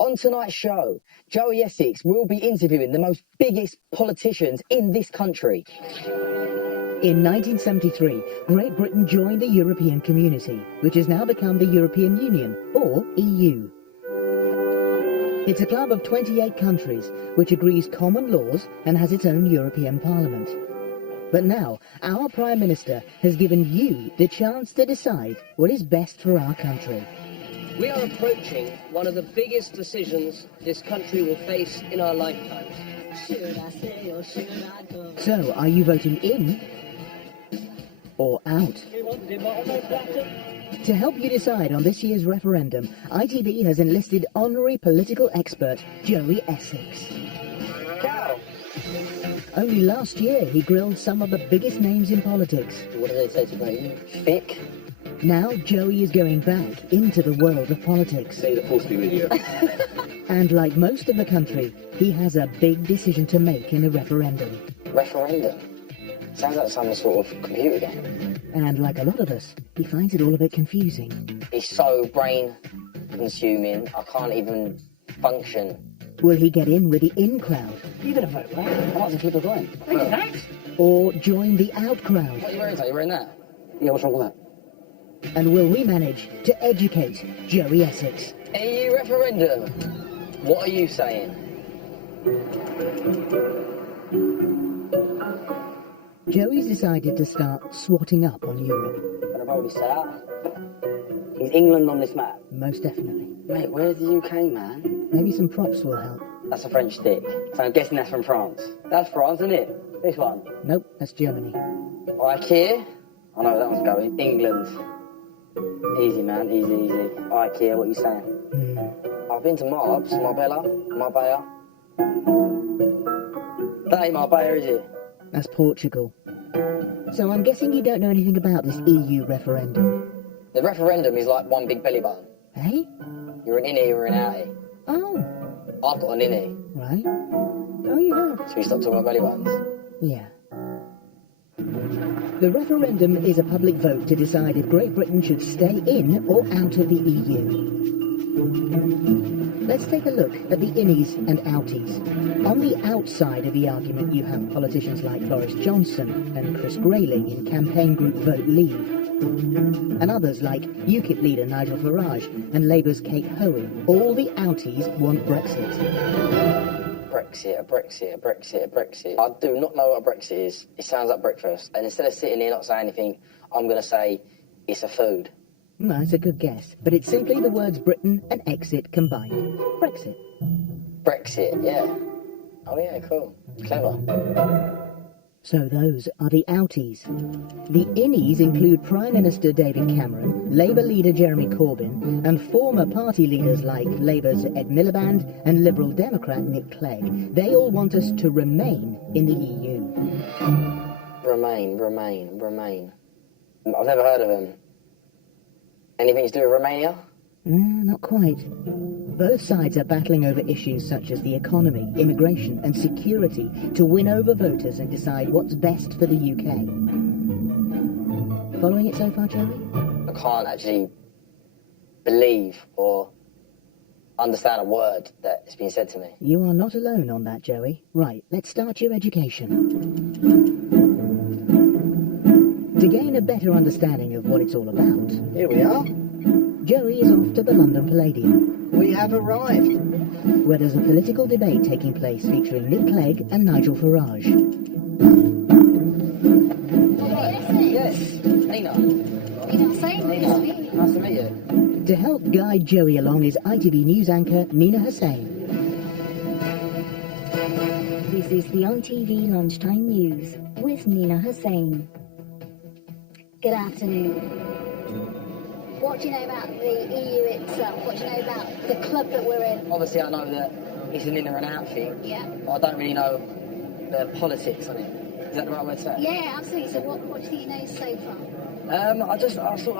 On tonight's show, Joey Essex will be interviewing the most biggest politicians in this country. In 1973, Great Britain joined the European Community, which has now become the European Union, or EU. It's a club of 28 countries, which agrees common laws and has its own European Parliament. But now, our Prime Minister has given you the chance to decide what is best for our country. We are approaching one of the biggest decisions this country will face in our lifetimes. Should I stay or should I go? So, are you voting in or out? To help you decide on this year's referendum, ITV has enlisted honorary political expert Joey Essex. Cow. Only last year he grilled some of the biggest names in politics. What do they say to me? Thick. Now Joey is going back into the world of politics. May the force be with you. And like most of the country, he has a big decision to make in the referendum. Referendum? Sounds like some sort of computer game. And like a lot of us, he finds it all a bit confusing. It's so brain-consuming, I can't even function. Will he get in with the in crowd? You're going to vote, right? I might as well flip a coin. Or join the out crowd? What are you wearing? Are you wearing that? Yeah, what's wrong with that? And will we manage to educate Joey Essex? EU referendum. What are you saying? Joey's decided to start swatting up on Europe. Gonna roll this out. Is England on this map? Most definitely. Mate, where's the UK, man? Maybe some props will help. That's a French stick. So I'm guessing that's from France. That's France, isn't it? This one. Nope, that's Germany. IKEA? I know where that one's going. England. Easy, man. Easy, easy. IKEA, what are you saying? I've been to Marbs, Marbella. That ain't Marbella, is it? That's Portugal. So I'm guessing you don't know anything about this EU referendum. The referendum is like one big belly button. Eh? You're an innie or an outie. Oh. I've got an innie. Right. Oh, you have? Should we stop talking about belly buttons? Yeah. The referendum is a public vote to decide if Great Britain should stay in or out of the EU. Let's take a look at the innies and outies. On the outside of the argument you have politicians like Boris Johnson and Chris Grayling in campaign group Vote Leave, and others like UKIP leader Nigel Farage and Labour's Kate Hoey. All the outies want Brexit. Brexit. I do not know what a Brexit is. It sounds like breakfast. And instead of sitting here not saying anything, I'm going to say it's a food. Well, that's a good guess. But it's simply the words Britain and exit combined. Brexit. Brexit, yeah. Oh yeah, cool. Clever. So those are the outies. The innies include Prime Minister David Cameron, Labour leader Jeremy Corbyn, and former party leaders like Labour's Ed Miliband and Liberal Democrat Nick Clegg. They all want us to remain in the EU. Remain. I've never heard of him. Anything to do with Romania? Not quite. Both sides are battling over issues such as the economy, immigration and security to win over voters and decide what's best for the UK. Following it so far, Joey? I can't actually believe or understand a word that's been said to me. You are not alone on that, Joey. Right, let's start your education. To gain a better understanding of what it's all about, Here we are. Joey is off to the London Palladium, We have arrived. where there's a political debate taking place featuring Nick Clegg and Nigel Farage. Yes, Nina. Nice to meet you. To help guide Joey along is ITV News anchor Nina Hussain. This is the ITV Lunchtime News with Nina Hussain. Good afternoon. What do you know about the EU itself? What do you know about the club that we're in? Obviously, I know that it's an in or an out thing. Yeah. But I don't really know the politics on it. Is that the right way to say it? Yeah, absolutely. So what do you know so far?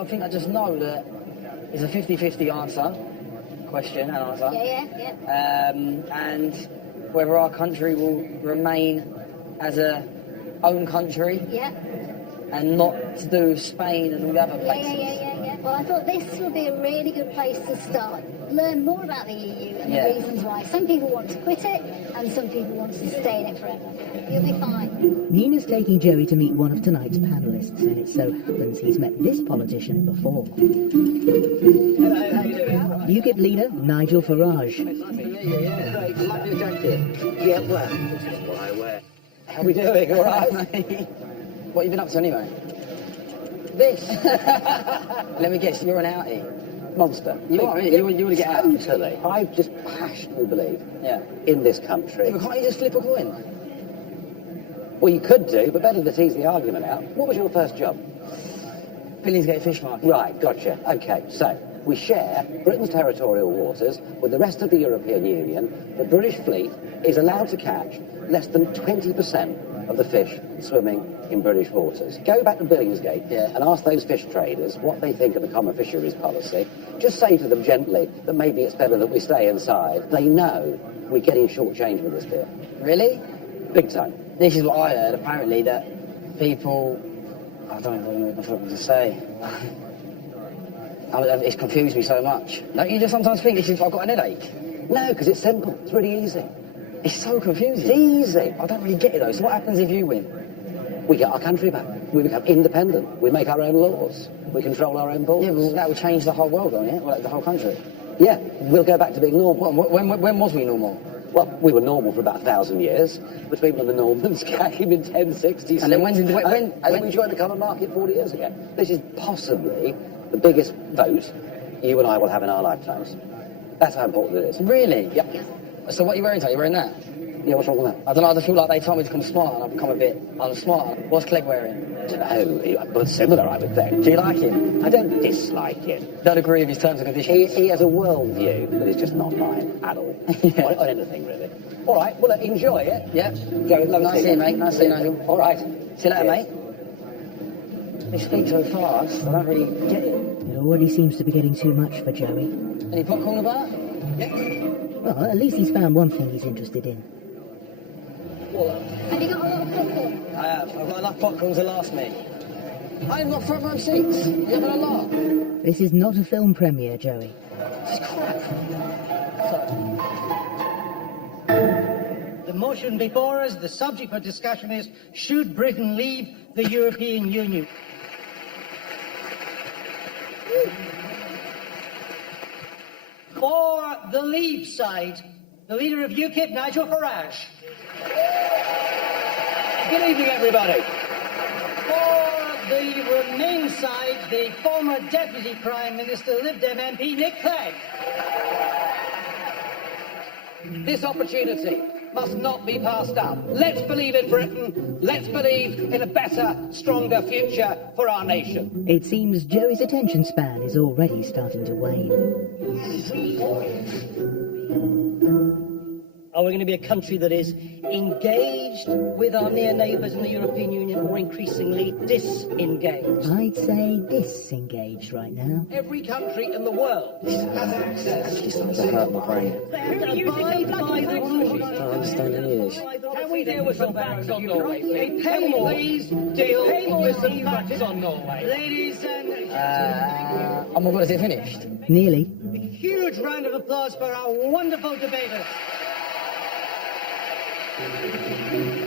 I think I just know that it's a 50-50 answer, question and answer. Yeah. And whether our country will remain as a own country. Yeah. And not to do with Spain and all the other places. Yeah. Well, I thought this would be a really good place to start. learn more about the EU and Yeah. the reasons why. Some people want to quit it, and some people want to stay in it forever. You'll be fine. Nina's taking Joey to meet one of tonight's panellists, and it so happens he's met this politician before. Hello, how you doing? UKIP leader Nigel Farage. Yeah. Great. I like your jacket. Yeah, well, this is what I wear. How we doing? All right? What have you been up to anyway? This. Let me guess, you're an outie. Monster. You are, really? You want to get out? Totally. I just passionately believe Yeah. in this country. But can't you just flip a coin? Well, you could do, but better to tease the argument out. What was your first job? Billingsgate Fish Market. Right, gotcha. Okay, so we share Britain's territorial waters with the rest of the European Union. The British fleet is allowed to catch less than 20% of the fish swimming in British waters. Go back to Billingsgate and ask those fish traders what they think of the common fisheries policy. Just say to them gently that maybe it's better that we stay inside. They know we're getting shortchanged with this deal. Really? Big time. This is what I heard, apparently, that people... I don't even know what to say. It's confused me so much. Don't you just sometimes think I've got an headache? No, because it's simple. It's really easy. It's so confusing. It's easy. I don't really get it, though. So what happens if you win? We get our country back. We become independent. We make our own laws. We control our own borders. Yeah, well, that would change the whole world, won't it? Well, the whole country. Yeah, we'll go back to being normal. When was we normal? Well, we were normal for about 1,000 years, between when the Normans came in 1066. And then when we joined the common market 40 years ago. This is possibly the biggest vote you and I will have in our lifetimes. That's how important it is. Really? Yep. So what are you wearing today? You wearing that? Yeah, what's wrong with that? I don't know, I just feel like they told me to become smart and I've become a bit unsmart. What's Clegg wearing? But similar, I would think. Do you like him? I don't dislike him. Don't agree with his terms and conditions? He has a worldview that is just not mine at all. On anything, really. All right, well, enjoy it. Yep. Go, Nice to see you, mate. Nice to see you, Nigel. All right. See you later, Cheers. mate. They speak so fast, I don't really get it. It already seems to be getting too much for Joey. Any popcorn about? Well, at least he's found one thing he's interested in. Have you got a lot of popcorn? I have. I've got enough popcorn to last me. I've got front row seats. You having a laugh? This is not a film premiere, Joey. This is crap. The motion before us, the subject for discussion is, should Britain leave the European Union? For the Leave side, the leader of UKIP, Nigel Farage. Good evening, everybody. For the Remain side, the former Deputy Prime Minister, Lib Dem MP, Nick Clegg. This opportunity must not be passed up. Let's believe in Britain. Let's believe in a better, stronger future for our nation. It seems Joey's attention span is already starting to wane. Are we going to be a country that is engaged with our near neighbours in the European Union or increasingly disengaged? I'd say disengaged right now. Every country in the world has access. It's starting to hurt my brain. Abide by the rules. I don't understand any of this. Can we deal with some facts on Norway, please? Can we please deal with some facts on Norway? Ladies and Oh my God, is it finished? Nearly. a huge round of applause for our wonderful debaters.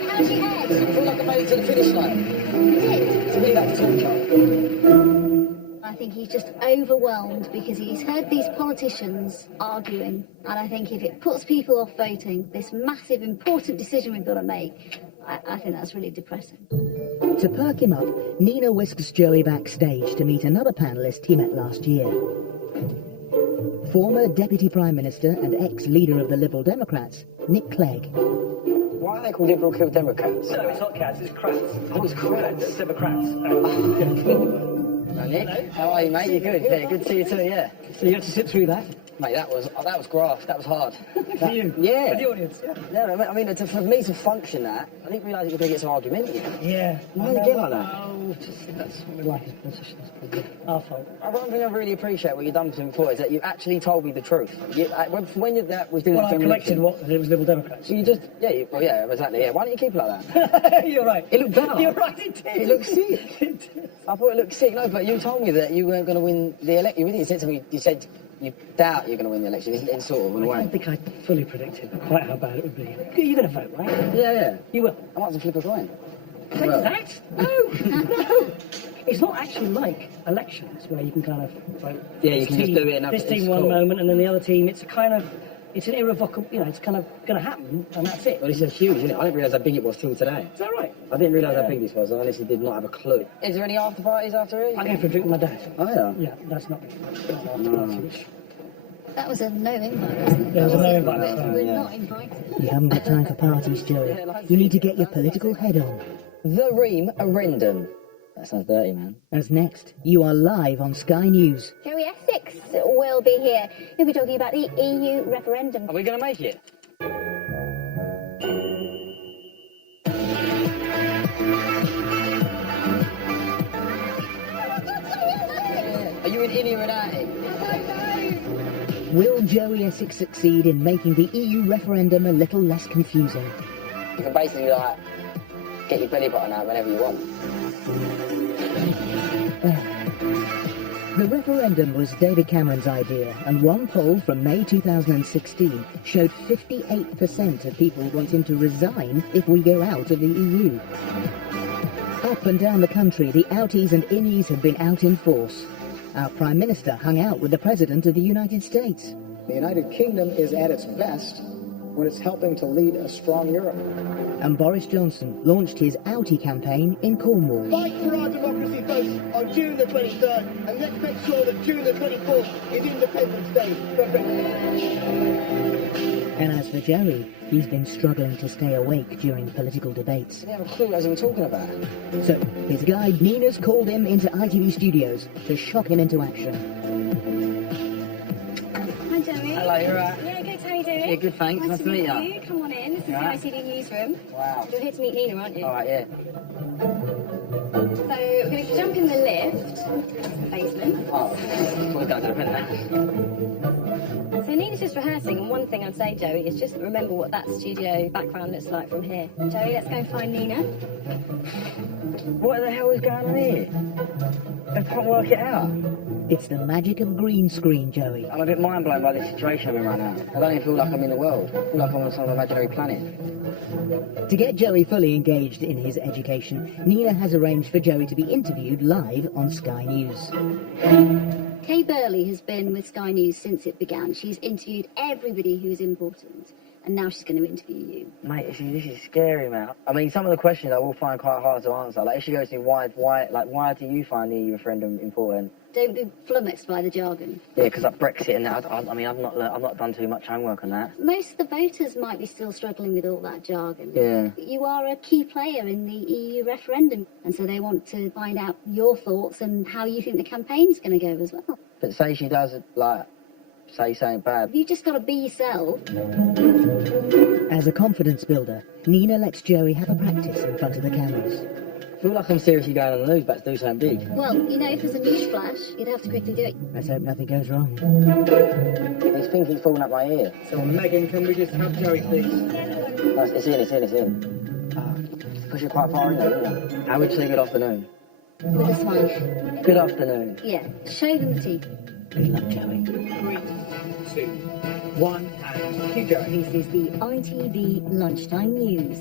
How's your I head? feel like I made it to the finish line. Is To me, that's torture. I think he's just overwhelmed because he's heard these politicians arguing, and I think if it puts people off voting, this massive, important decision we've got to make, I think that's really depressing. To perk him up, Nina whisks Joey backstage to meet another panellist he met last year. Former Deputy Prime Minister and ex-leader of the Liberal Democrats, Nick Clegg. Why are they called Liberal Democrats? No, it's not cats, it's crats. Oh, it's crats. Democrats. Hello, Nick. How are you, mate? You good? Yeah, good to see you too, yeah. So you had to sit through that? Mate, that was graft. That was hard. For you? Yeah. For the audience? Yeah. Yeah, I mean, for me to function that, I didn't realise it was going to get so argumentative. Yeah. Why did you get like that? Oh, just, that's what we like as politicians. Our fault. One thing I really appreciate what you've done to me before is that you actually told me the truth. When that was doing Well, the I collected what it was Liberal Democrats. So you just, yeah, exactly, yeah. Why don't you keep it like that? You're right. It looked better. You're right, it did. It looked sick. I thought it looked sick. No, but you told me that you weren't going to win the election. You said to me, you said, you doubt you're going to win the election in sort of, in a I way. don't think I fully predicted quite how bad it would be. You're going to vote, right? Yeah. You will. I might as well flip a coin. Take Well. that? No, no. It's not actually like elections where you can kind of vote. Yeah, you this can just team- do it and have This it- team it's one cool. moment and then the other team. It's an irrevocable. It's kind of going to happen and that's it. Well, this is huge, isn't it? I didn't realise how big it was till today. Is that right? I didn't realise how big this was. I honestly did not have a clue. Is there any after parties after it? I'm going for a drink with my dad. Oh, yeah. Yeah, that's not after party. That was a no invite, wasn't it? There was a no invite. We're yeah. not invited. You haven't got time for parties, Joey. You need to get your political head on. The referendum. That sounds dirty, man. As next, you are live on Sky News. Joey Essex will be here. He'll be talking about the EU referendum. Are we going to make it? Are you in India or out? Will Joey Essex succeed in making the EU referendum a little less confusing? You can basically, like, get your belly button out whenever you want. The referendum was David Cameron's idea, and one poll from May 2016 showed 58% of people want him to resign if we go out of the EU. Up and down the country, the outies and innies have been out in force. Our Prime Minister hung out with the President of the United States. The United Kingdom is at its best when it's helping to lead a strong Europe. And Boris Johnson launched his outie campaign in Cornwall. Fight for our democracy votes on June the 23rd, and let's make sure that June the 24th is Independence Day. And as for Joey, he's been struggling to stay awake during political debates. I didn't have a clue what we were talking about. So, his guide Nina's called him into ITV studios to shock him into action. Hi, Joey. Hello, you're right. Yeah, good. How you doing? Yeah, good, thanks. Nice to meet you. you. Come on in. This is the Right. ITV newsroom. Wow. You're here to meet Nina, aren't you? All right, yeah. So we're going to jump in the lift to the basement. Oh, we're going to the pen now. So Nina's just rehearsing, and one thing I'd say, Joey, is just remember what that studio background looks like from here. Joey, let's go and find Nina. What the hell is going on here? I can't work it out. It's the magic of green screen, Joey. I'm a bit mind blown by this situation I'm in right now. I don't even feel like I'm in the world. I feel like I'm on some imaginary planet. To get Joey fully engaged in his education, Nina has arranged for Joey to be interviewed live on Sky News. Kay Burley has been with Sky News since it began. She's interviewed everybody who's important, and now she's going to interview you. Mate, this is scary, man. I mean, some of the questions I will find quite hard to answer. Like, if she goes to me, why do you find the referendum important? Don't be flummoxed by the jargon. Yeah, because like Brexit and that. I mean, I've not done too much homework on that. Most of the voters might be still struggling with all that jargon. Yeah. You are a key player in the EU referendum, and so they want to find out your thoughts and how you think the campaign's going to go as well. But say she does, like, say something bad. You've just got to be yourself. As a confidence builder, Nina lets Joey have a practice in front of the cameras. I feel like I'm seriously going on the news, but to do something big. Well, you know, if there's a news flash, you'd have to quickly do it. Let's hope nothing goes wrong. This thing keeps falling up my ear. So, Megan, can we just have Joey, please? No, it's in. Push it quite far in there, isn't it? How would you say good afternoon? With a smile. Good afternoon. Yeah, show them the teeth. Good luck, Joey. 3, 2, 1, and keep going. This is the ITV Lunchtime News.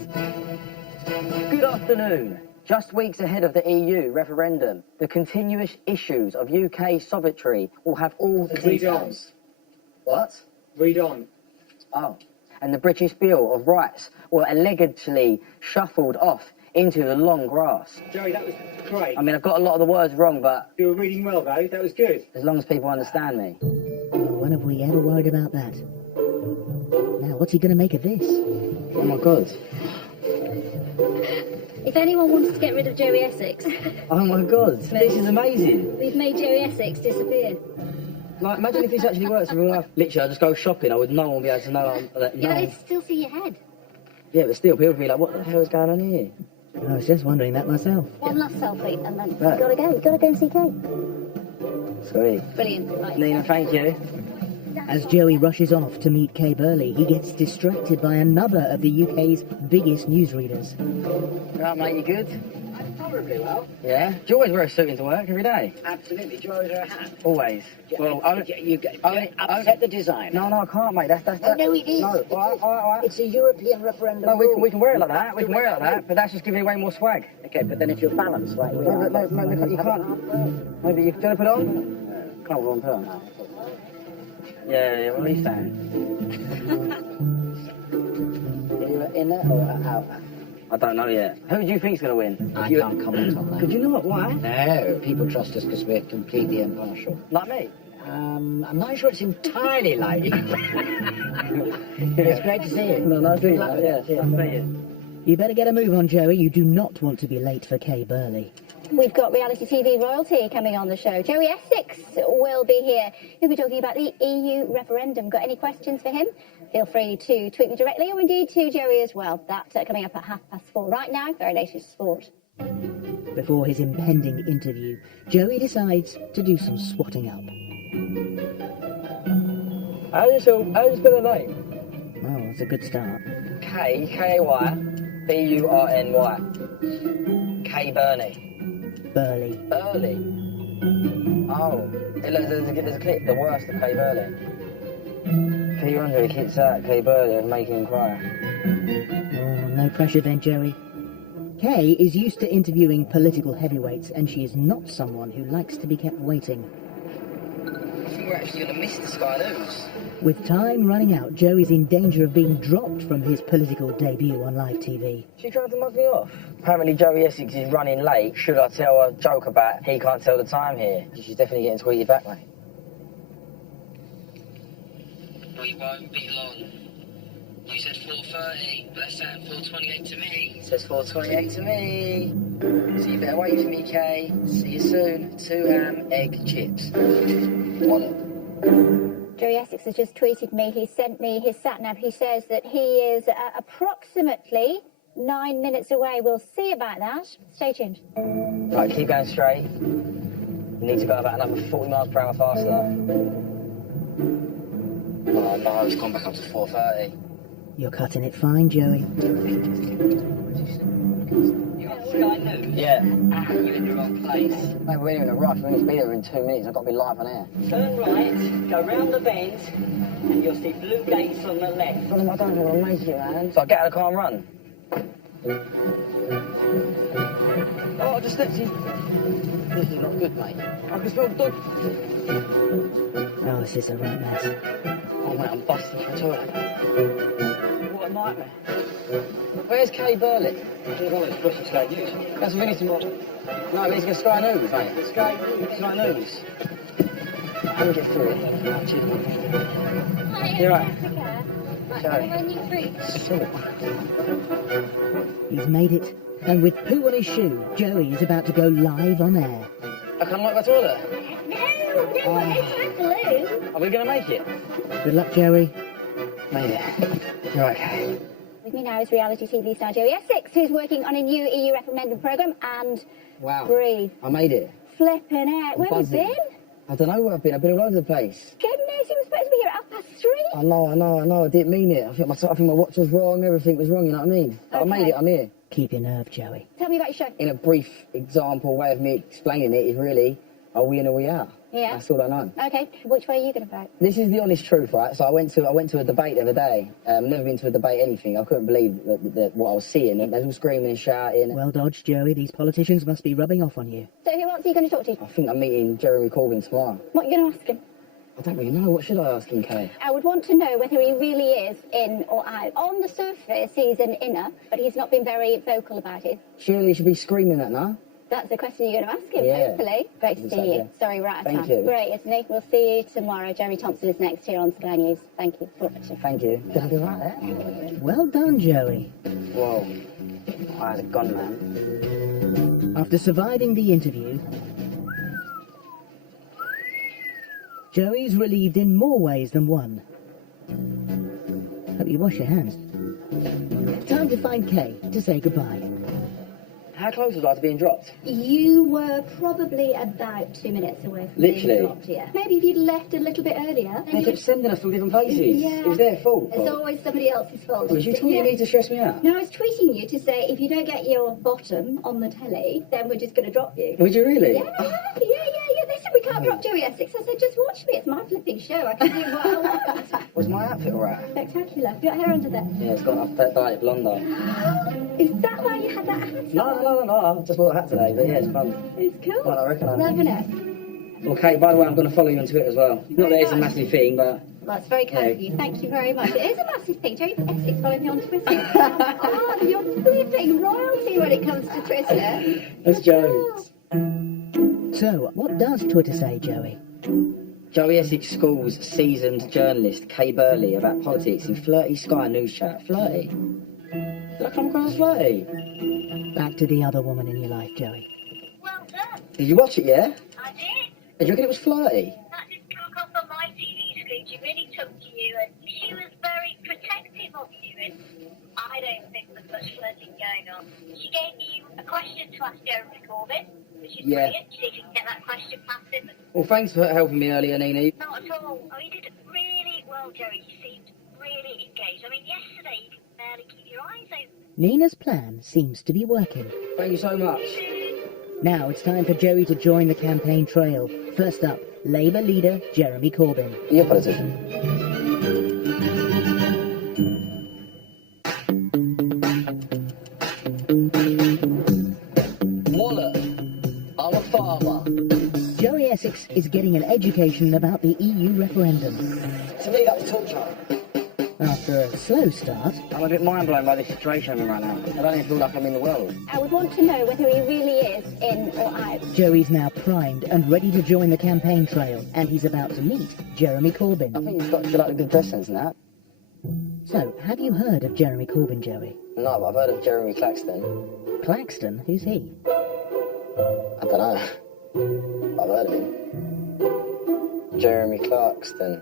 Good afternoon. Just weeks ahead of the EU referendum, the continuous issues of UK sovereignty will have all the Read on. details. What? Read on. Oh. And the British Bill of Rights were allegedly shuffled off into the long grass. Joey, that was great. I mean, I've got a lot of the words wrong, but You were reading well, though. That was good. as long as people understand me. When have we ever worried about that? Now, what's he going to make of this? Oh my God. If anyone wants to get rid of Joey Essex, Oh my God. This is amazing. we've made Joey Essex disappear. Like, imagine if this actually works in real life. Literally, I just go shopping. I would no one would be able to know. That, Yeah, no. but they'd still see your head. Yeah, but still, people would be like, what the hell is going on here? I was just wondering that myself. One last selfie, and then Right. you gotta go and see Kay. Sweet. Brilliant. Right. Nina, thank you. As Joey rushes off to meet Kay Burley, he gets distracted by another of the UK's biggest newsreaders. Right, mate, you good? Tolerably well. Yeah? Do you always wear a suit into work every day? Absolutely. Do you always wear a hat? Always. Well, You upset the design. No, I can't, mate. That's No, it is. No, all right. It's a European referendum. No, we can wear it like that. We can wear it like that, but that's just giving away more swag. Okay, but then if you're balanced like we are... No, you can't. Maybe you can put it on? Can't put it on. Yeah, what are you saying? Are you inner or out? I don't know yet. Who do you think's going to win? I can't comment on that. Could you not? Why? No, people trust us because we're completely impartial. Like me? I'm not sure it's entirely like you. It's great to see you. No, nice to meet you. Nice to meet you. You better get a move on, Joey. You do not want to be late for Kay Burley. We've got reality TV royalty coming on the show. Joey Essex will be here. He'll be talking about the EU referendum. Got any questions for him? Feel free to tweet me directly, or indeed to Joey as well. That's coming up at 4:30. Right now, very latest sport. Before his impending interview, Joey decides to do some swatting up. How do you spell a name? Oh, that's a good start. K-A-Y, B-U-R-N-Y. Kay Burney. Burley. Burley. Oh, there's a clip, the worst of Kay Burley. P100 kicks out Kay Burley of making him cry. Oh, no pressure then, Joey. Kay is used to interviewing political heavyweights, and she is not someone who likes to be kept waiting. I think we're actually going to miss the Sky News. With time running out, Joey's in danger of being dropped from his political debut on live TV. She tried to mug me off. Apparently Joey Essex is running late. Should I tell a joke about he can't tell the time here? She's definitely getting tweeted back, mate. We won't be long. You said 4:30, but that's at 4:28 to me. It says 4:28 to me. So you better wait for me, Kay. See you soon. 2 ham, egg, chips. Want it? Joey Essex has just tweeted me. He sent me his sat-nav. He says that he is approximately 9 minutes away. We'll see about that. Stay tuned. Right, keep going straight. You need to go about another 40 miles per hour faster. Oh no, it's gone back up to 4:30. You're cutting it fine, Joey. You got Sky News? Yeah. You're in the wrong place. Mate, we're in a rush. We need to be there in 2 minutes. I've got to be live on air. Turn right, go round the bend, and you'll see blue gates on the left. I don't want to make it, man. So I get out of the car and run. Oh, I just slipped in. This is not good, mate. I can smell dog. Oh, this is a right mess. Oh, mate, I'm busting for a toilet. What a nightmare. Where's Kay Burley? I don't know, it's Russian Sky News. That's what we need to watch. No, he's going to Sky News, mate. Sky News. Let me get through it. Cheers. You're right. Sorry. He's made it. And with poo on his shoe, Joey is about to go live on air. I can't like my toilet. No, exactly. Are we going to make it? Good luck, Joey. Made it. You're right, Kay. With me now is reality TV star Joey Essex, who's working on a new EU referendum programme, and Wow. breathe. I made it. Flipping out. Where have you buzzing. been? I don't know where I've been. I've been all over the place. Goodness, you were supposed to be here at 3:30. I know. I didn't mean it. I think my watch was wrong. Everything was wrong. You know what I mean? But I made it. I'm here. Keep your nerve, Joey. Tell me about your show. In a brief example way of me explaining it is really, are we in or we out? Yeah. That's all I know. Okay, which way are you going to vote? This is the honest truth, right? So I went to a debate the other day. Never been to a debate anything. I couldn't believe what I was seeing. They were all screaming and shouting. Well dodged, Joey. These politicians must be rubbing off on you. So who else are you going to talk to? I think I'm meeting Jeremy Corbyn tomorrow. What are you going to ask him? I don't really know. What should I ask him, Kay? I would want to know whether he really is in or out. On the surface, he's an inner, but he's not been very vocal about it. Surely he should be screaming that now. That's the question you're going to ask him, Yeah. hopefully. Great to see you. Sorry, we're out of Thank time. you. Great, isn't he? We'll see you tomorrow. Jeremy Thompson is next here on Sky News. Thank you for watching. Thank you. Did I do right there? Well done, Joey. Whoa. I had a gun, man. After surviving the interview, Joey's relieved in more ways than one. Hope you wash your hands. Time to find Kay to say goodbye. How close was I to being dropped? You were probably about 2 minutes away from Literally? being dropped, yeah. Maybe if you'd left a little bit earlier. They kept sending us to different places. Yeah. It was their fault. It's always somebody else's fault. Was you tweeting me to stress me out? No, I was tweeting you to say if you don't get your bottom on the telly, then we're just going to drop you. Would you really? Yeah. They said we can't drop Joey Essex. I said just watch me. It's my flipping show. I can do what I want. Was my outfit alright? Spectacular. You got hair under there. Yeah, it's gone up that diet blonde though. Is that why you had that hat on? No. I just bought a hat today, but yeah, it's fun. It's cool. Well, I reckon I Loving it. Okay, by the way, I'm going to follow you on Twitter as well. Not that it's a massive thing, but... Well, that's very kind of you. Thank you very much. It is a massive thing. Joey Essex following me on Twitter. Oh, you're flipping royalty when it comes to Twitter. That's jokes. So, what does Twitter say, Joey? Joey Essex schools seasoned journalist Kay Burley about politics in flirty Sky News chat. Flirty? Did I come across as flirty? Back to the other woman in your life, Joey. Well done. Did you watch it, yeah? I did. Did you reckon it was flirty? That didn't come across on my TV screen. She really took to you, and she was very protective of you. And I don't think there's much flirting going on. She gave you a question to ask Jeremy Corbyn, which is brilliant. See if you can get that question past him. Well, thanks for helping me earlier, Nini. Not at all. Oh, you did really well, Joey. You seemed really engaged. I mean, yesterday you could barely keep your eyes open. Nina's plan seems to be working. Thank you so much. Now it's time for Joey to join the campaign trail. First up, Labour leader Jeremy Corbyn. You're a politician. Wallet. I'm a farmer. Joey Essex is getting an education about the EU referendum. To me, that's torture. After a slow start, I'm a bit mind blown by the situation I'm in right now. I don't even feel like I'm in the world. I would want to know whether he really is in or out. Joey's now primed and ready to join the campaign trail, and he's about to meet Jeremy I Corbyn. think he's got like a good dress sense and that. So, have you heard of Jeremy Corbyn, Joey? No, but I've heard of Jeremy Claxton. Claxton? Who's he? I don't know. I've heard of him. Jeremy Clarkston.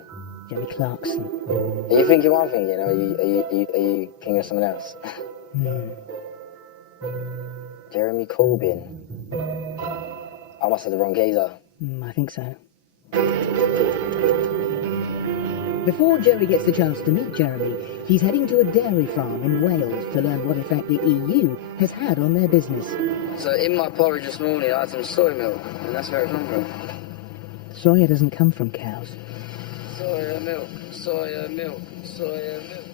Jeremy Clarkson. Are you thinking what I'm thinking, or are you thinking of someone else? Jeremy Corbyn. I must have the wrong geezer. I think so. Before Joey gets the chance to meet Jeremy, he's heading to a dairy farm in Wales to learn what effect the EU has had on their business. So in my porridge this morning, I had some soy milk, and that's where it comes from. Soya doesn't come from cows. Soya milk, soya milk, soya milk,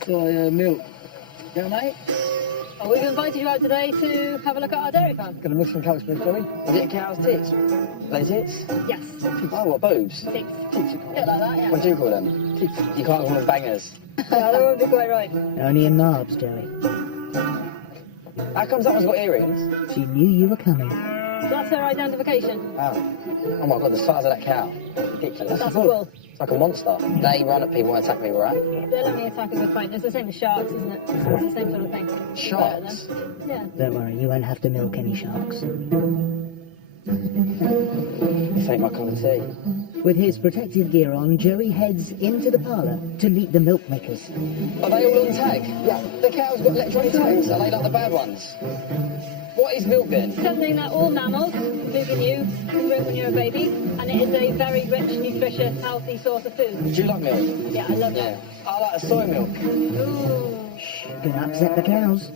soya milk. Yeah, mate? Oh, we've invited you out today to have a look at our dairy farm. Gonna miss some cows, please, Joey. Is it cow's tits? They tits? Yes. Oh, what, boobs? Tits. Bit like that, yeah. What do you call them? Tits. You can't call them bangers. Yeah, that won't be quite right. Only in Marbs, Joey. How comes that one's got earrings? She knew you were coming. So that's their identification. Oh my god, the size of that cow. Ridiculous. That's a bull. It's like a monster. They run at people and attack people, right? They'll only attack us with fight. It's the same as sharks, isn't it? It's the same sort of thing. Sharks? Yeah. Don't worry, you won't have to milk any sharks. This ain't my cup of tea. With his protective gear on, Joey heads into the parlour to meet the milk makers. Are they all on tag? Yeah. The cow's got electronic tags. Are they like the bad ones? What is milk then? Something that all mammals, including you, can drink when you're a baby, and it is a very rich, nutritious, healthy source of food. Do you like milk? Yeah, I love Yeah. that. I like the soy milk. Ooh. Gonna upset the cows.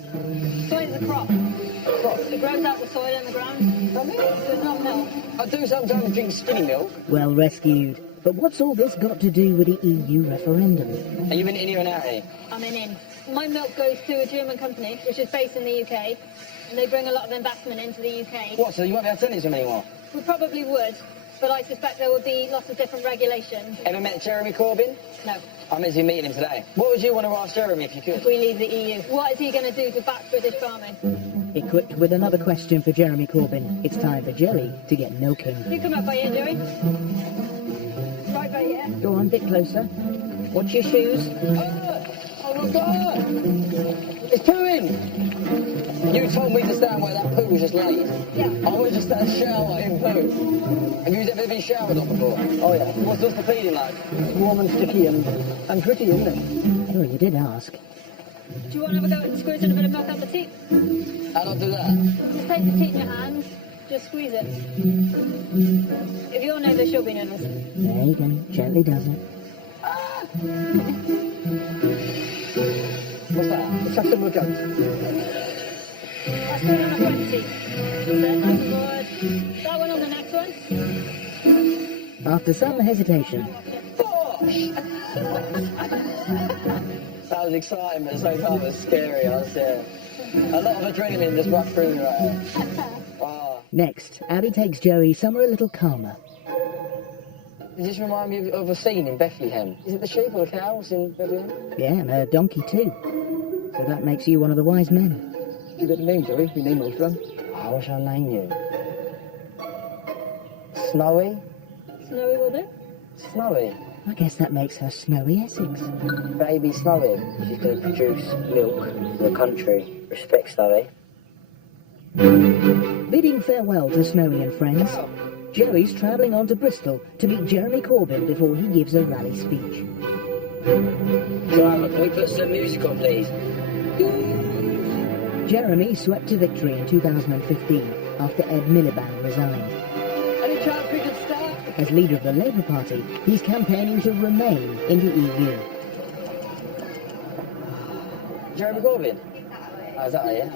Soy is a crop. It grows out the soil in the ground. So it's not milk. I do sometimes drink skinny milk. Well rescued. But what's all this got to do with the EU referendum? Are you in here and out here? I'm in. My milk goes to a German company, which is based in the UK, and they bring a lot of investment into the UK. What, so you won't be able to send it to them anymore? We probably would, but I suspect there will be lots of different regulations. Ever met Jeremy Corbyn? No. I'm meant to be meeting him today. What would you want to ask Jeremy if you could? If we leave the EU, what is he going to do to back British farming? Equipped with another question for Jeremy Corbyn, it's time for Joey to get milking. You come up by here, Joey. Right by here. Go on, a bit closer. Watch your shoes. Oh my god! It's pooing! You told me to stand where that poo was just laid. Yeah. I want to just stand shower in poo. Have you ever been showered on before? Oh, yeah. What's the feeling like? It's warm and sticky and pretty, isn't it? Oh, you did ask. Do you want to have a go at squeezing a bit of milk out the teat? How do I do that? Just take the teat in your hands, just squeeze it. If you're nervous, you'll be nervous. There you go. Gently does it. What's that? Chuck the milk out. That's going on the front teat. That's nice and forward. That one on the next one. After some hesitation, That was exciting, but at the same time it was scary. A lot of adrenaline just rushed through me right here. Wow. next, Abby takes Joey somewhere a little calmer. Does this remind me of a scene in Bethlehem? Is it the sheep or the cows in Bethlehem? Yeah, and a donkey too. So that makes you one of the wise men. You got a name, Joey? Your name was wrong. Oh, what shall I name you? Snowy? Snowy will do. Snowy. I guess that makes her Snowy Essex. Baby Snowy. She's going to produce milk for the country. Respect, Snowy. Bidding farewell to Snowy and friends, Joey's travelling on to Bristol to meet Jeremy Corbyn before he gives a rally speech. Driver, can we put some music on, please? Jeremy swept to victory in 2015 after Ed Miliband resigned. Any chance we could start? As leader of the Labour Party, he's campaigning to remain in the EU. Jeremy Corbyn? Oh, is that yeah?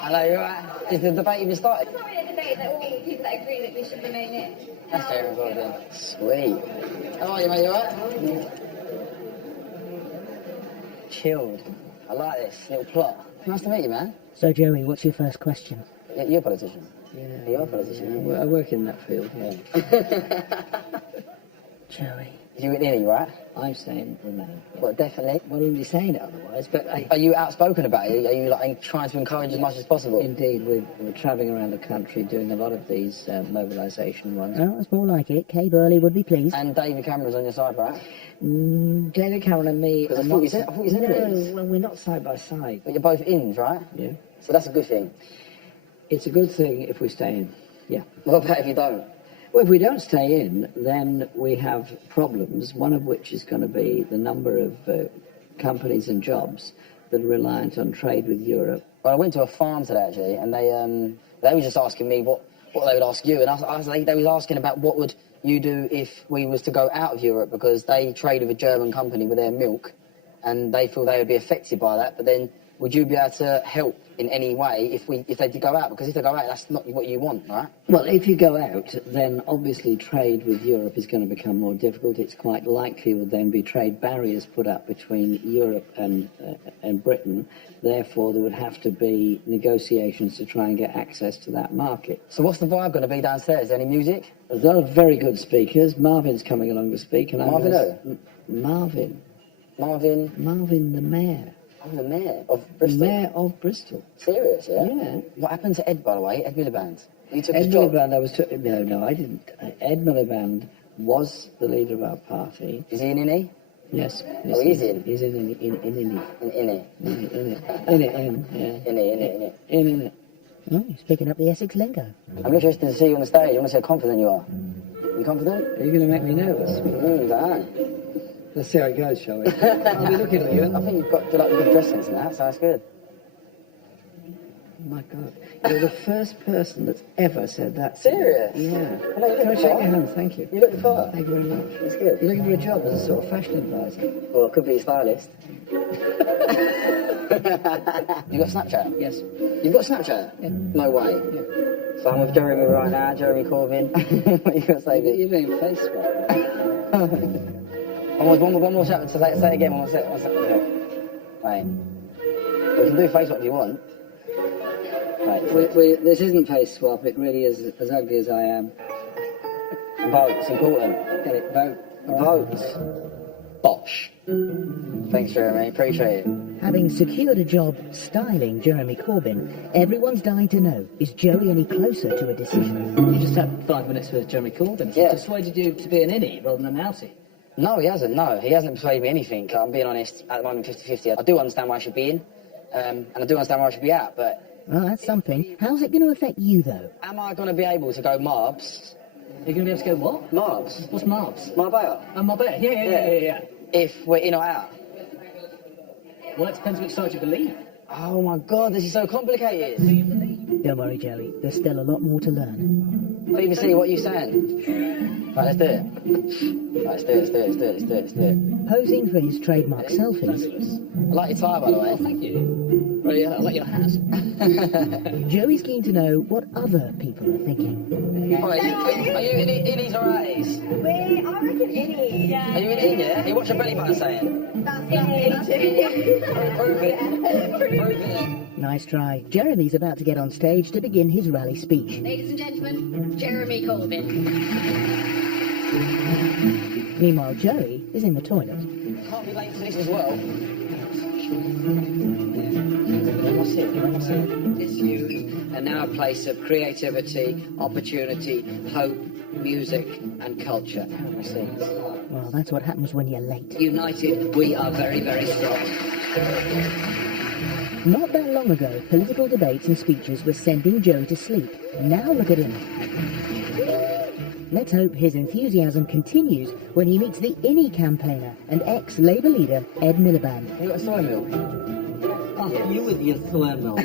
Hello, you alright? Is the debate even started? It's not really a debate, they're all people that agree that we should remain in. That's Jeremy Corbyn. Sweet. How are you, mate? You alright? Chilled. I like this little plot. Nice to meet you, man. So Joey, what's your first question? You're a politician. Yeah. You're a politician. I work in that field, yeah. Joey. You in any, right? I'm saying remain. Well, definitely. Well, we'll be saying it otherwise, but Are you outspoken about it? Are you like trying to encourage as much as possible? indeed, we're travelling around the country doing a lot of these mobilisation ones. Oh, that's more like it. Kay Burley would be pleased. And David Cameron's on your side, right? David Cameron and me Because are I not... thought you said enemies. No, well, we're not side by side. But you're both ins, right? Yeah. So that's a good thing. It's a good thing if we stay in. Yeah. What about if you don't? Well, if we don't stay in, then we have problems, one of which is going to be the number of companies and jobs that are reliant on trade with Europe. Well, I went to a farm today, actually, and they were just asking me what they would ask you, and they was asking about what would you do if we was to go out of Europe, because they trade with a German company with their milk, and they feel they would be affected by that, but then would you be able to help in any way if they did go out? Because if they go out, that's not what you want, right? Well, if you go out, then obviously trade with Europe is going to become more difficult. It's quite likely will then be trade barriers put up between Europe and Britain. Therefore, there would have to be negotiations to try and get access to that market. So what's the vibe going to be downstairs? Is there any music? There's a lot of very good speakers. Marvin's coming along to speak. And Marvin Marvin the mayor. Oh, the mayor of The Bristol. mayor of Bristol. Serious, yeah? Yeah. What happened to Ed, by the way? Ed Miliband. You took Ed his job. Miliband, No, I didn't. Ed Miliband was the leader of our party. Is he in any? Yes. Oh, he's in? He's in In any? In it. Oh, he's picking up the Essex lingo. I'm interested to see you on the stage. I want to see how confident you are. You confident? Are you going to make me nervous? Don't know. Let's see how it goes, shall we? I'll be looking at you. I think you've got like good dress sense in that, so that's good. My God. You're the first person that's ever said that. Serious? Yeah. Well, you Can I look shake the your part. hand? Thank you. You look the part. Thank you very much. That's good. You're looking for a job as a sort of fashion advisor? Well, it could be a stylist. You got Snapchat? Yes. You've got Snapchat? Yeah. No way. Yeah. So I'm with Jeremy right now, Jeremy Corbyn. What are you going to say, You're Vic? doing face swap. One more chat to say it again, one sec. Right. We can do Facebook if you want. Right. This isn't face swap. It really is as ugly as I am. Vote, it's important. Get it? Vote. Vote. Bosh. Thanks, Jeremy. Appreciate it. Having secured a job styling Jeremy Corbyn, everyone's dying to know, is Joey any closer to a decision? You just had 5 minutes with Jeremy Corbyn. Yeah. Persuaded you to be an innie rather than an outie. No, he hasn't. No, he hasn't persuaded me anything. I'm being honest. At the moment, 50-50. I do understand why I should be in, and I do understand why I should be out. But Well, that's something. How's it going to affect you, though? am I going to be able to go Marbs? You're going to be able to go what? Marbs? What's Marbs? Marbella? Oh, Marbella. Yeah. If we're in or out? Well, it depends which side you believe. Oh my God, this is so complicated. Don't worry, Joey, there's still a lot more to learn. Not even see what you're saying. Right, let's do it. Right, let's do it. Posing for his trademark selfies, I like your tie, by the way. Oh, thank you. Right, I like your hat. Joey's keen to know what other people are thinking. Are you innies or outies? I reckon innies. Yeah. Are you an in, yeah? You watch your belly button saying? That's Prove it. Nice try. Jeremy's about to get on stage to begin his rally speech. Ladies and gentlemen, Jeremy Corbyn. Meanwhile, Joey is in the toilet. Can't be late for this as well. When I see it, disused, and now a place of creativity, opportunity, hope, music, and culture. Well, that's what happens when you're late. United, we are very, very strong. Not that long ago, political debates and speeches were sending Joey to sleep. Now look at him. Let's hope his enthusiasm continues when he meets the INNI campaigner and ex-Labour leader Ed Miliband. You got a soy milk? Oh, you with your soy milk.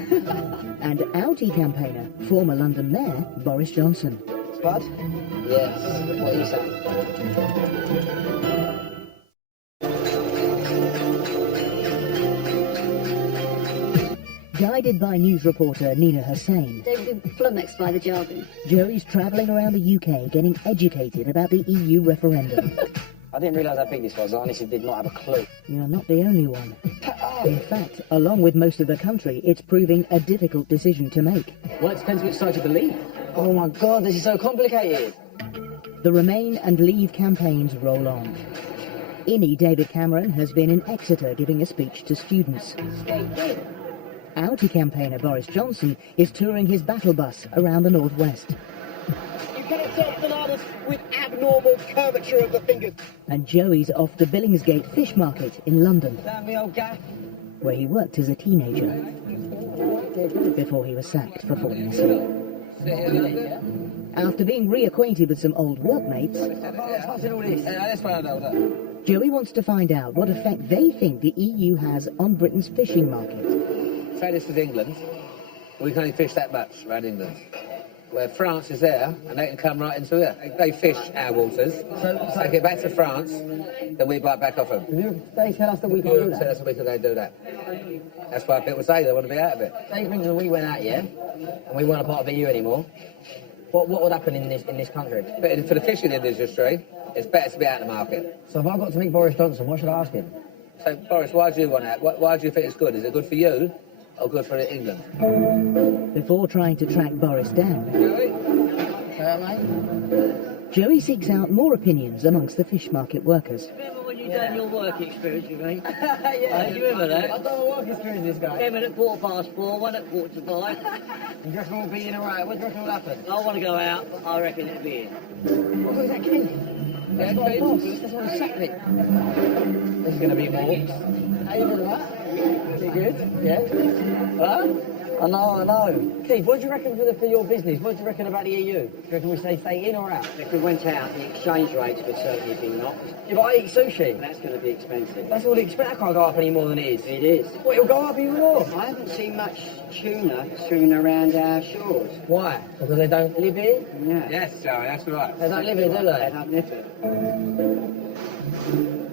And outie campaigner, former London Mayor Boris Johnson. Spud? Yes. What are you saying? Guided by news reporter Nina Hussain, Don't be flummoxed by the jargon. Joey's travelling around the UK getting educated about the EU referendum. I didn't realise how big this was. I honestly did not have a clue. You're not the only one. In fact, along with most of the country, it's proving a difficult decision to make. Well, it depends which side you believe. Oh my God, this is so complicated. The Remain and Leave campaigns roll on. INNI David Cameron has been in Exeter giving a speech to students. Outie campaigner Boris Johnson is touring his battle bus around the northwest. You cannot sell bananas with abnormal curvature of the fingers. And Joey's off the Billingsgate Fish Market in London, Damn me old gaff. where he worked as a teenager, before he was sacked for falling asleep. After being reacquainted with some old workmates, Joey wants to find out what effect they think the EU has on Britain's fishing market. Say this with England, we can only fish that much around England. Where France is there, and they can come right into it. They fish our waters, so they get back to France, then we bite back off them. They tell us that we can do Europe tell us that. we can go do that. That's why people say they want to be out of it. Say, for instance, we went out, yeah, and we weren't a part of the EU anymore. What would happen in this country? But for the fishing industry, it's better to be out of the market. So if I've got to meet Boris Johnson, what should I ask him? So, Boris, why do you want out? Why do you think it's good? Is it good for you, or good for England? Before trying to track Boris down, Joey seeks out more opinions amongst the fish market workers. Remember when you done your work experience with me? Yeah. Do you remember that? I've done a work experience with this guy. Came in at 4:04, one at 4:05. You reckon we'll be in alright? What do you reckon will happen? I want to go out, but I reckon it'll be in. What was that, Kenny? That's my boss. That's why he sacked me. This is going to be more. How you doing, that? You good? Yeah? Huh? I know. Keith, what do you reckon for your business? What do you reckon about the EU? Do you reckon we stay in or out? If we went out, the exchange rates would certainly be knocked. If I eat sushi, That's going to be expensive. that's all the expense. That can't go up any more than it is. It is. What, it'll go up even more? I haven't seen much tuna swimming around our shores. Why? Because they don't live here? Yeah. Yes, Joey, that's right. They don't live here, do They they? don't live it.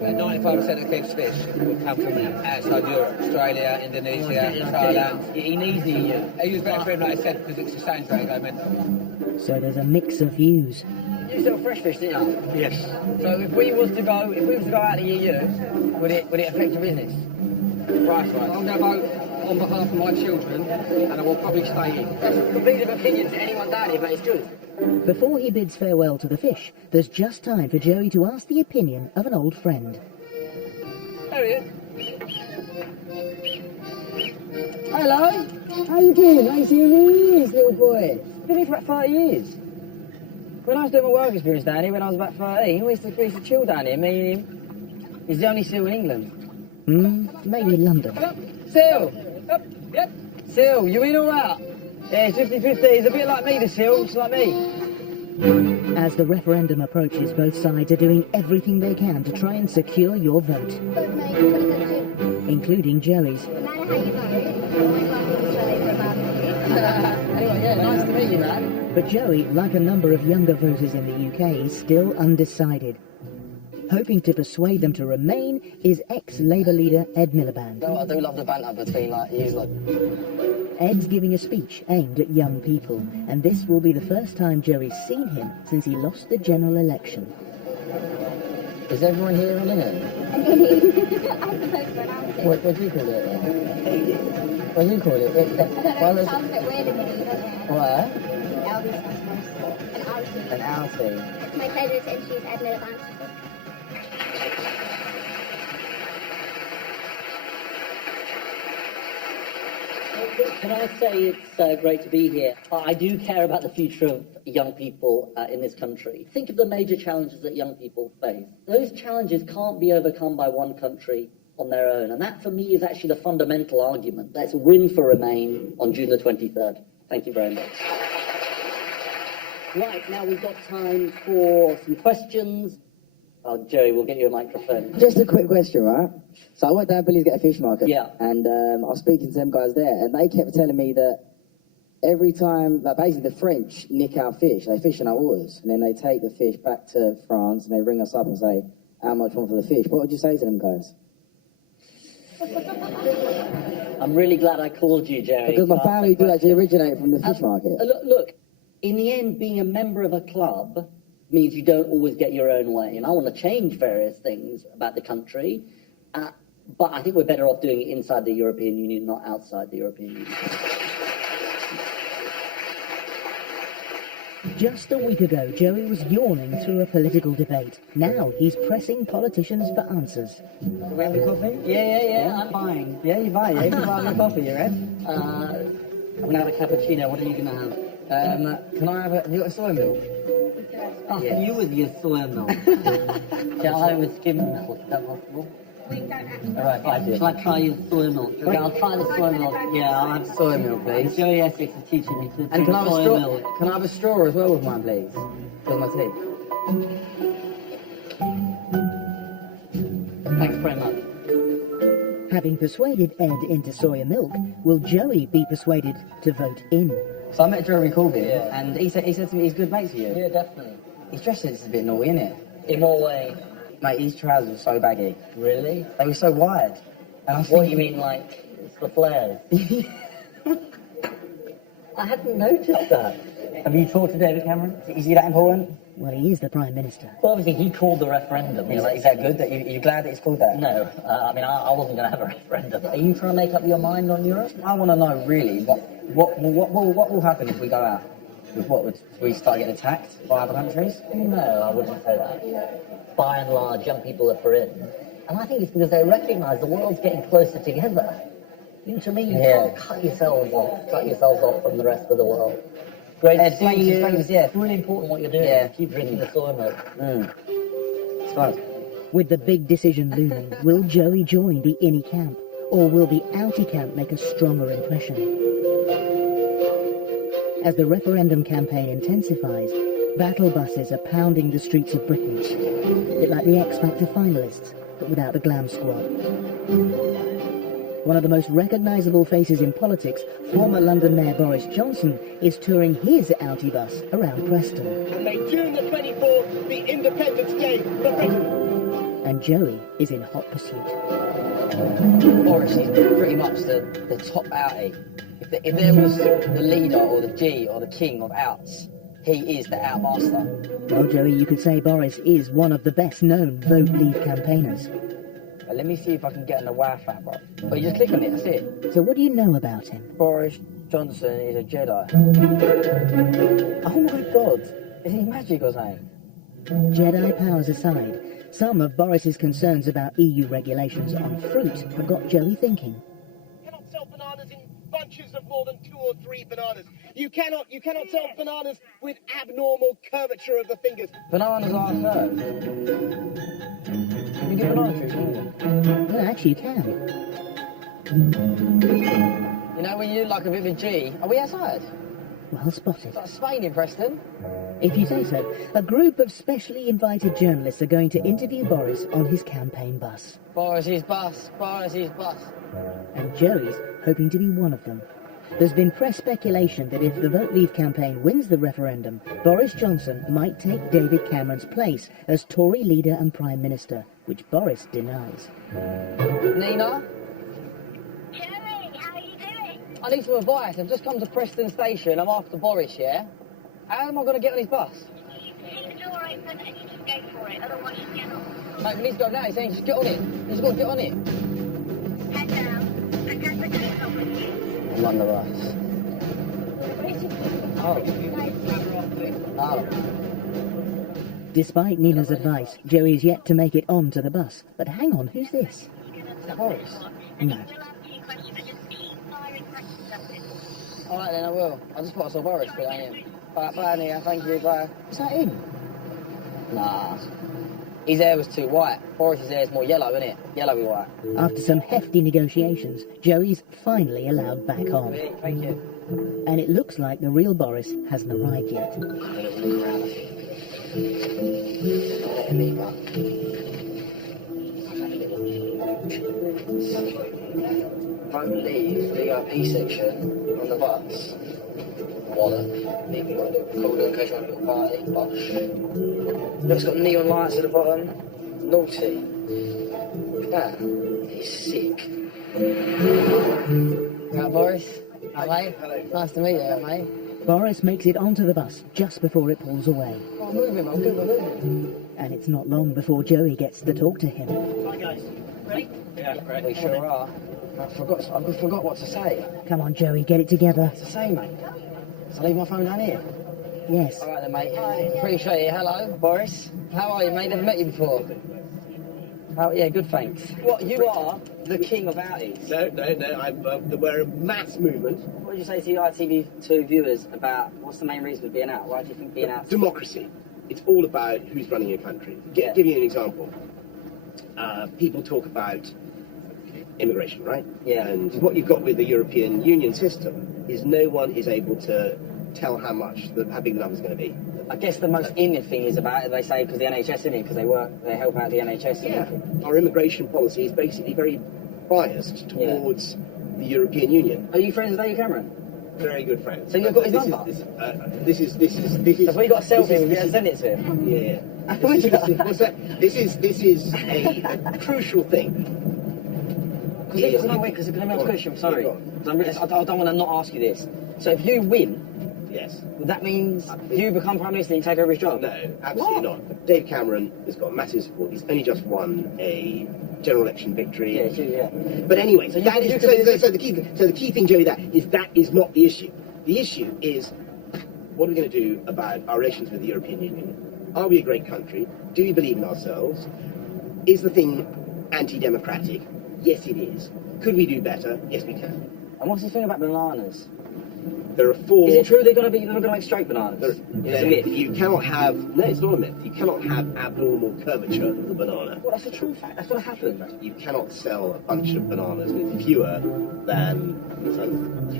95% of Keith's fish would come from outside Europe, Australia, Indonesia, Thailand. He needs the EU. He was better for him, like I said, because it's exchange rate go mental. So there's a mix of views. You sell fresh fish, don't you? Yes. So if we was to go out of the EU, would it affect your business? Price-wise. I'm going to vote on behalf of my children, and I will probably stay in. That's a complete opinion to anyone down here, but it's good. Before he bids farewell to the fish, there's just time for Joey to ask the opinion of an old friend. There he is. Hello. How you doing? Nice to meet you, little boy. Been here for about 30 years. When I was doing my work experience down here, when I was about 13, we used to chill down here, me and him. He's the only seal in England. Maybe London. Come up. Seal. Up. Yep. Seal, you in or out? Yeah, it's 50-50. He's a bit like me, the seal, just like me. As the referendum approaches, both sides are doing everything they can to try and secure your vote. Vote May 2032. including Joey's. No matter how you vote, you're always welcome to stay for a barbecue. Anyway, yeah, nice to meet you, man. But Joey, like a number of younger voters in the UK, is still undecided. Hoping to persuade them to remain is ex-Labour leader Ed Miliband. No, I do love the banter between, like, you lot. Ed's giving a speech aimed at young people, and this will be the first time Joey's seen him since he lost the general election. Is everyone here in it? I suppose for an outing. What do you call it? What do you call it? I don't know, it sounds a bit weird in me, doesn't it? What? Elvis, I suppose. An outing. An outing. It's my pleasure to introduce Ed Miliband. Can I say it's great to be here? I do care about the future of young people in this country. Think of the major challenges that young people face. Those challenges can't be overcome by one country on their own. And that, for me, is actually the fundamental argument. Let's win for Remain on June the 23rd. Thank you very much. Right, now we've got time for some questions. Oh, Joey, we'll get you a microphone. Just a quick question, right? So I went down Billy's Get a Fish Market. Yeah. And I was speaking to them guys there, and they kept telling me that every time, like basically the French nick our fish, they fish in our waters, and then they take the fish back to France, and they ring us up and say, how much one for the fish? What would you say to them guys? I'm really glad I called you, Jerry. Because my family do actually originate from the fish market. Look, in the end, being a member of a club means you don't always get your own way. And I want to change various things about the country, but I think we're better off doing it inside the European Union, not outside the European Union. Just a week ago, Joey was yawning through a political debate. Now he's pressing politicians for answers. Can we have a coffee? Yeah, I'm buying. Yeah, you buy it. You can buy me a coffee, you ready? I'm going to have a cappuccino. What are you going to have? Can I have you got a soy milk? Oh, Yes. you with your soy milk. Shall I with skim milk? Is that possible? We don't actually. All right, thank you. Shall I try your soy milk? Okay, I'll try the soy milk. Yeah, I'll have Soy milk, please. Joey Essex is teaching me to And drink can I have a soy straw? milk. Can I have a straw as well with mine, please? With my tea. Thanks very much. Having persuaded Ed into soya milk, will Joey be persuaded to vote in? So I met Jeremy Corbyn, and he said to me he's good mates with you. Yeah, definitely. His dress is a bit naughty, isn't it? In what way? Mate, his trousers were so baggy. Really? They were so wide. And I was What do you thinking, mean, like, it's the flares? I hadn't noticed that. have you talked to David Cameron? Is he that important? Well, he is the Prime Minister. Well, obviously, he called the referendum. Is that good? That you glad that he's called that? No, I mean, I wasn't going to have a referendum. Are you trying to make up your mind on Europe? I want to know really what will happen if we go out. With what would we start getting attacked by other countries? No, I wouldn't say that. By and large, young people are for it. And I think it's because they recognise the world's getting closer together. You know, to me, you can't cut yourselves off from the rest of the world. Great to see you. Thanks, yeah. It's really important what you're doing. Yeah. Keep drinking the soy milk. It's fine. With the big decision looming, will Joey join the innie camp, or will the outie camp make a stronger impression? As the referendum campaign intensifies, battle buses are pounding the streets of Britain, a bit like the X Factor finalists, but without the glam squad. One of the most recognisable faces in politics, former London Mayor Boris Johnson, is touring his outie bus around Preston. And may June the 24th be Independence Day for Britain. And Joey is in hot pursuit. Boris is pretty much the top outie. If there was the leader or the G or the king of outs, he is the outmaster. Well, Joey, you could say Boris is one of the best-known Vote Leave campaigners. Let me see if I can get on the Wi-Fi, bro. But you just click on it, that's it. So what do you know about him? Boris Johnson is a Jedi. Oh my God, is he magic or something? Jedi powers aside, some of Boris's concerns about EU regulations on fruit have got Joey thinking. You cannot sell bananas in bunches of more than 2 or 3 bananas. You cannot sell bananas with abnormal curvature of the fingers. Bananas are served. Can you get banana trees in England? Well, actually, you can. You know when you do like a bit of a G, are we outside? Well spotted. That's Spain in Preston. If you say so, a group of specially invited journalists are going to interview Boris on his campaign bus. Boris's bus. And Joey's hoping to be one of them. There's been press speculation that if the Vote Leave campaign wins the referendum, Boris Johnson might take David Cameron's place as Tory leader and Prime Minister, which Boris denies. Nina? Joey, how are you doing? I need some advice. I've just come to Preston Station. I'm after Boris, yeah? How am I going to get on his bus? You keep the door open and you just go for it, otherwise you get off. Mate, we need to go now. He's saying just get on it. He's got to get on it. Head down. And get the door off with you. I'm on the bus. Oh. Despite Nina's advice, Joey is yet to make it onto the bus. But hang on, who's this? Is that Boris? No. All right, then I will. I just thought I saw Boris, but I am. Bye, Nia. Thank you. Bye. Is that him? Nah. His hair was too white. Boris's hair is more yellow, isn't it? Yellowy white. After some hefty negotiations, Joey's finally allowed back home. Thank you. And it looks like the real Boris hasn't arrived yet. Don't leave the E section on the bus. Wallet. Maybe you want to do a call in case you want to do a party. Bosh. Look, it's got neon lights at the bottom. Naughty. Look at that. He's sick. Right, Boris? Hi, mate. Hello. Nice to meet you, mate. Boris makes it onto the bus just before it pulls away. Oh, I'm moving. And it's not long before Joey gets to talk to him. Hi, guys. Ready? Yeah, great. We sure are. I forgot what to say. Come on, Joey, get it together. It's the same, mate. So I leave my phone down here? Yes. All right then, mate. Hi. Appreciate it. Hello, Boris. How are you, mate? Never met you before. Yeah, good, thanks. What, you are the king of outies? No, we're a mass movement. What did you say to your ITV2 viewers about what's the main reason for being out? Why do you think being out? Democracy. It's all about who's running your country. Give you an example. People talk about immigration, right? Yeah. And what you've got with the European Union system is no one is able to tell how big the number's going to be. I guess the most Indian thing is about it, they say, because the NHS in it, because they help out the NHS. Yeah. Our immigration policy is basically very biased towards the European Union. Are you friends with David Cameron? Very good friends. So you've got his number? This is. So we got a selfie, we send it to him? Yeah. This is a crucial thing. Because let me ask a question, sorry. I don't want to not ask you this. So if you win, yes, that means you become Prime Minister and you take over his job? No, absolutely not. Dave Cameron has got massive support. He's only just won a general election victory. Yeah. But anyway, so the key thing, Joey, that is not the issue. The issue is, what are we going to do about our relations with the European Union? Are we a great country? Do we believe in ourselves? Is the thing anti-democratic? Yes, it is. Could we do better? Yes, we can. And what's the thing about bananas? There are 4... Is it true they're going to make straight bananas? It's a myth. You cannot have... No, it's not a myth. You cannot have abnormal curvature of the banana. Well, that's a true fact. That's what happened. You cannot sell a bunch of bananas with fewer than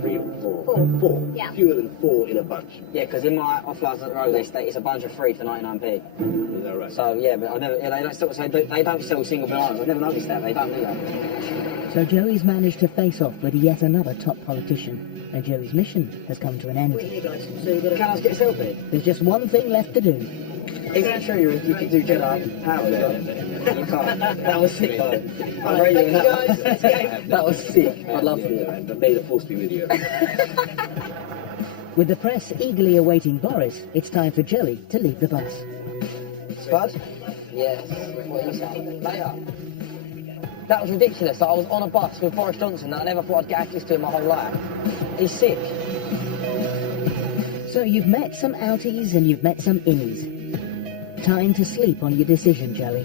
3 or 4. 4. Yeah. Fewer than 4 in a bunch. Yeah, because in my off-license at the road, they state it's a bunch of 3 for 99p. Is that right? So, yeah, but they don't sell single bananas. I've never noticed that. They don't do that. So Joey's managed to face off with yet another top politician, and Joey's mission has come to an end. Can I get a selfie? There's just one thing left to do. Is that true? You could do Jedi power there? You can't. That was sick, though. I'm ready that. That was sick. I'd love to do it. But may the force be with you. With the press eagerly awaiting Boris, it's time for Joey to leave the bus. Spud? Yes. What are you saying? Later. That was ridiculous. I was on a bus with Boris Johnson that I never thought I'd get access to in my whole life. He's sick. So you've met some outies and you've met some innies. Time to sleep on your decision, Joey.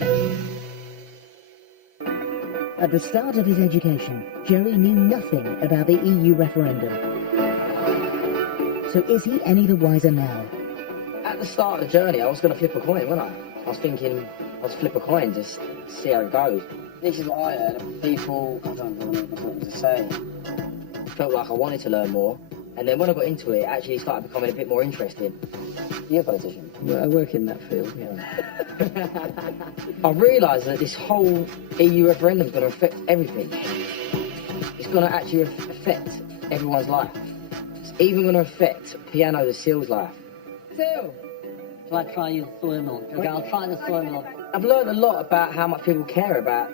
At the start of his education, Joey knew nothing about the EU referendum. So is he any the wiser now? At the start of the journey, I was going to flip a coin, wasn't I? I was thinking, I'll flip a coin, just see how it goes. This is what I heard. People, I don't know what to say. Felt like I wanted to learn more, And then when I got into it, it actually started becoming a bit more interesting. You're a politician. Well, I work in that field, yeah. I realised that this whole EU referendum is going to affect everything. It's going to actually affect everyone's life. It's even going to affect Piano the Seal's life. Seal! Shall I try your soy milk? Okay, I'll try the soy milk. I've learned a lot about how much people care about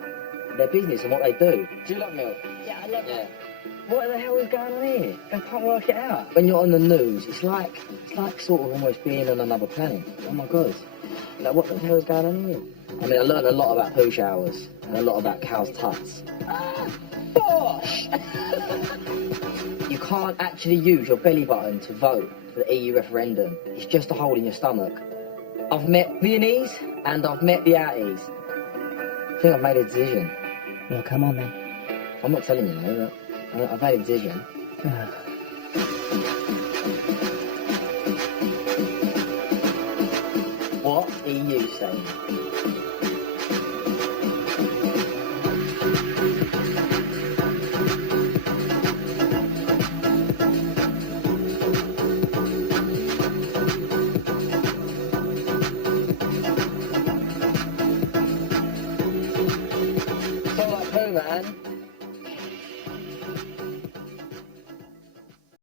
their business and what they do. Do you like milk? Yeah, I love it. What the hell is going on here? I can't work it out. When you're on the news, it's like sort of almost being on another planet. Oh my god. Like, what the hell is going on here? I mean, I learned a lot about poo showers and a lot about cows' tuts. Bosh! You can't actually use your belly button to vote for the EU referendum. It's just a hole in your stomach. I've met Viennese and I've met the outies. I think I've made a decision. Well, come on then. I'm not telling you though, but I've made a decision. What are you saying?